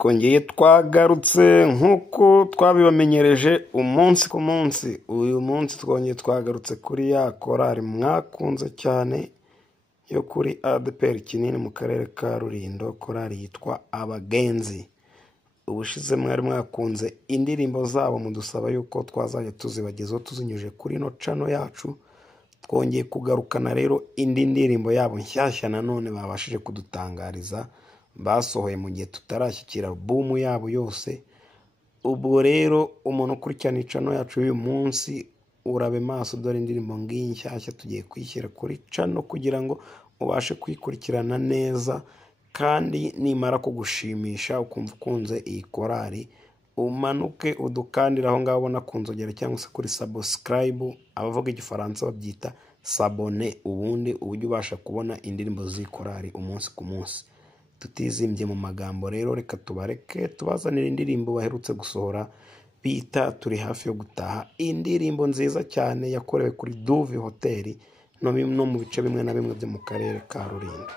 twongeye twagarutse nk'uko twabibamenyereje umunsi ku munsi. Uyu munsi twongeye twagarutse kuri ya korari mwakunze cyane yo kuri ADPR Kinini mu karere ka Rulindo, korari yitwa Abagenzi. Ubushize mwari mwakunze indirimbo zabo, mudusaba yuko twazajya tuzibagezaho tuzinyuje kuri no channel yacu. Twongeye kugarukana rero indi ndirimbo yabo nshyashya nanone babashije kudutangariza, basohoye mu gihe tutarashyikira album yabo yose. Ubwo rero umuntu ukurikirana channel yacu uyu munsi urabe maso, dore indirimbo ngiyi nshyashya tugiye kwishyira kuri channel kugira ngo ubashe kwikurikirana neza, kandi nimara kugushimisha ukumva ukunze iyi korari, umanuke udukandira aho ngaho ubona kunzogera cyangwa se kuri subscribe, abavuga igifaransa babyita s'abonner, ubundi ujye ubasha kubona indirimbo z'ikorari umunsi ku munsi. Tutizimbye mu magambo rero, reka tubareke tubazanira indirimbo baherutse gusohora bita Turi hafi yo gutaha. Indirimbo nziza cyane yakorewe kuri Duve Hotel no mu bice bimwe na bimwe byo mu karere ka Rulindo.